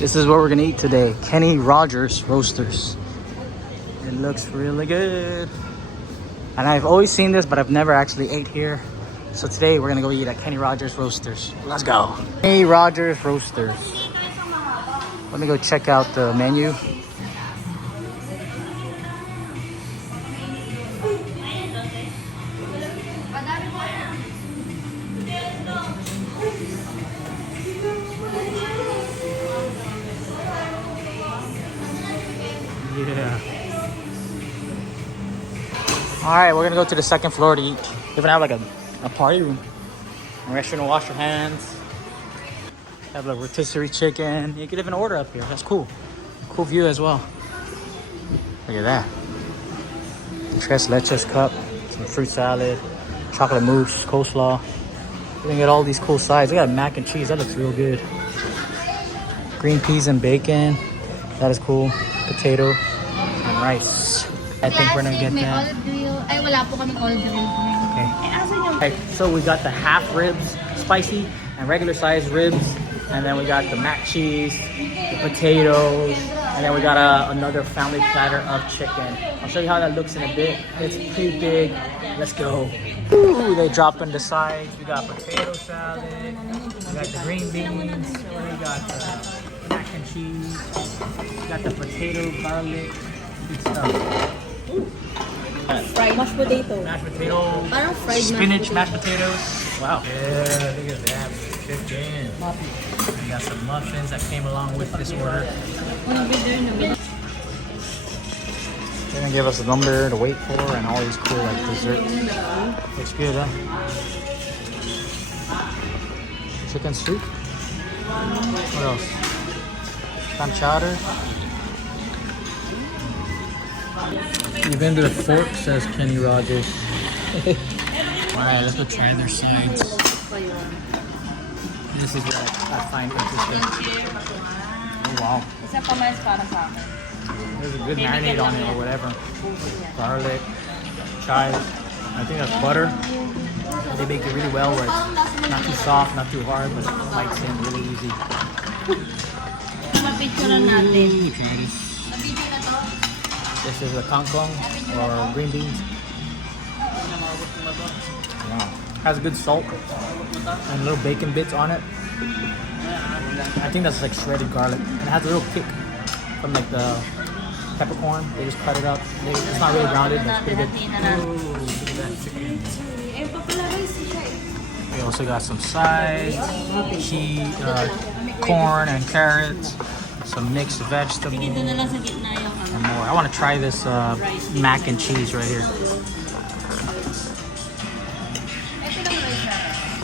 This is what we're gonna eat today. Kenny Rogers Roasters. It looks really good. And I've always seen this, but I've never actually ate here. So today we're gonna go eat at Kenny Rogers Roasters. Let's go. Kenny Rogers Roasters. Let me go check out the menu. Yeah. All right, we're gonna go to the second floor to eat. They even have like a party room, a restaurant to wash your hands. Have like rotisserie chicken. You could even order up here. That's cool. Cool view as well. Look at that. Tres leches cup, some fruit salad, chocolate mousse, coleslaw. You can get all these cool sides. They got mac and cheese. That looks real good. Green peas and bacon. That is cool. Potato and rice. I think we're gonna get that. Okay. Okay. So we got the half ribs, spicy, and regular size ribs. And then we got the mac cheese, the potatoes, and then we got another family platter of chicken. I'll show you how that looks in a bit. It's pretty big. Let's go. Ooh, they drop in the sides. We got potato salad. We got the green beans. We got the mac and cheese. We got the potato, garlic, good stuff. Ooh. Fried mashed potato. Mashed potato. Spinach mashed potatoes. Wow. Yeah, look at that. Chicken. We got some muffins that came along with this order. They're gonna give us a number to wait for and all these cool like desserts. Looks good, huh? Chicken soup. What else? Clam chowder. Even the fork says Kenny Rogers. Alright, let's go try their sides. This is what I find interesting. Oh wow. There's a good marinade on it or whatever. Garlic, chives. I think that's butter. They make it really well where it's not too soft, not too hard, but it bites in really easy. Ooh, try this. This is a kangkong or green beans. Wow. Has good salt and little bacon bits on it. I think that's like shredded garlic. And it has a little kick from like the peppercorn. They just cut it up. It's not really rounded, but it's pretty good. Ooh, look at that chicken. We also got some sides, cheese, corn and carrots, some mixed vegetables, and more. I want to try this mac and cheese right here.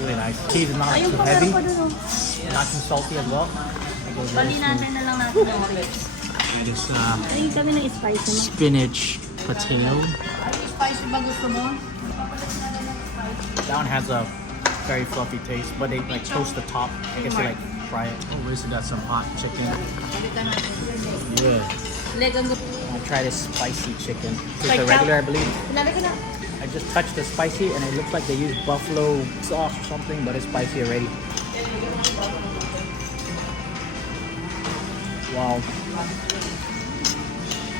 Really nice. Cheese is not too heavy, not too salty as well. This spinach potato. That one has a very fluffy taste, but they like toast the top. I guess they like fry it. Oh, we also got some hot chicken. Yeah. I'll try this spicy chicken. This is the regular, I believe. I just touched the spicy and it looks like they use buffalo sauce or something, but it's spicy already. Wow.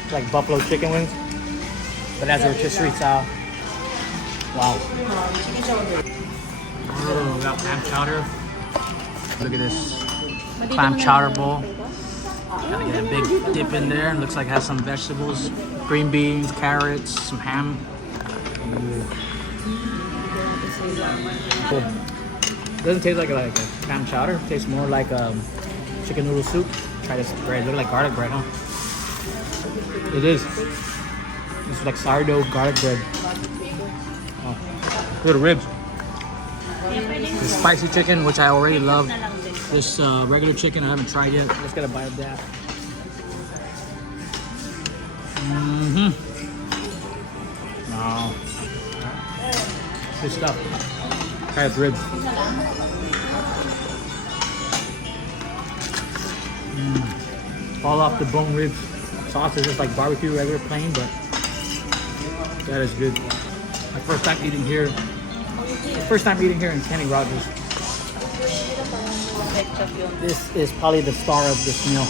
It's like buffalo chicken wings, but that's a rotisserie style. Wow. Oh, we got clam chowder. Look at this clam chowder bowl. Gotta get a big dip in there. Looks like it has some vegetables, green beans, carrots, some ham. Cool. It doesn't taste like a clam chowder. It tastes more like chicken noodle soup. Try this bread. Look like garlic bread, huh? It is. It's like sourdough garlic bread. Oh. Look at the ribs. The spicy chicken, which I already love. This regular chicken I haven't tried yet. Let's get a bite of that. Wow. Good stuff. Try the ribs. Fall off the bone ribs. Sauce is just like barbecue, regular plain, but that is good. My first time eating here. First time eating here in Kenny Rogers. This is probably the star of this meal.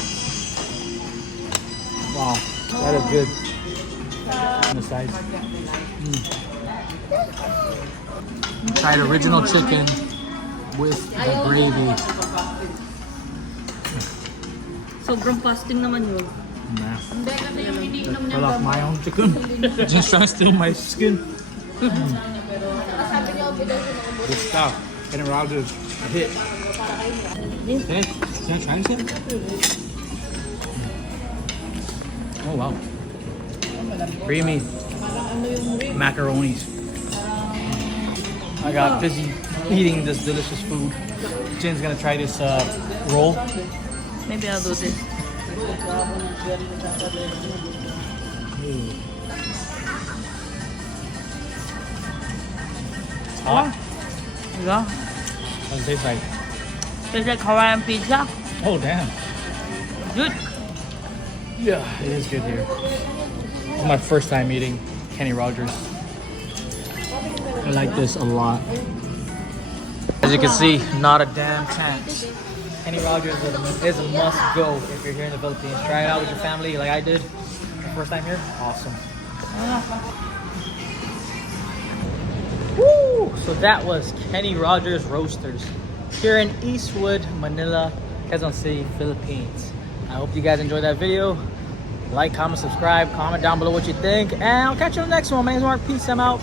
Wow, that is good. On the sides. Tried original chicken with the gravy. Sobrang fasting naman yun. Nah. I like my own chicken. Just trying to steal my skin. Good stuff. Kenny Rogers, a hit. Hey, can I try this? Oh wow. Creamy macaronis. I got busy eating this delicious food. Jen's gonna try this roll. Maybe I'll do this. It's hot. Yeah. What does it taste like? It's like Hawaiian pizza. Oh damn. Good. Yeah, it is good here. This is my first time eating Kenny Rogers. I like this a lot. As you can see, not a damn chance. Kenny Rogers is a must go if you're here in the Philippines. Try it out with your family like I did. My first time here, awesome. Woo! So that was Kenny Rogers Roasters here in Eastwood, Manila, Quezon City, Philippines. I hope you guys enjoyed that video. Like, comment, subscribe, comment down below what you think, and I'll catch you on the next one. My name's Mark. Peace. I'm out.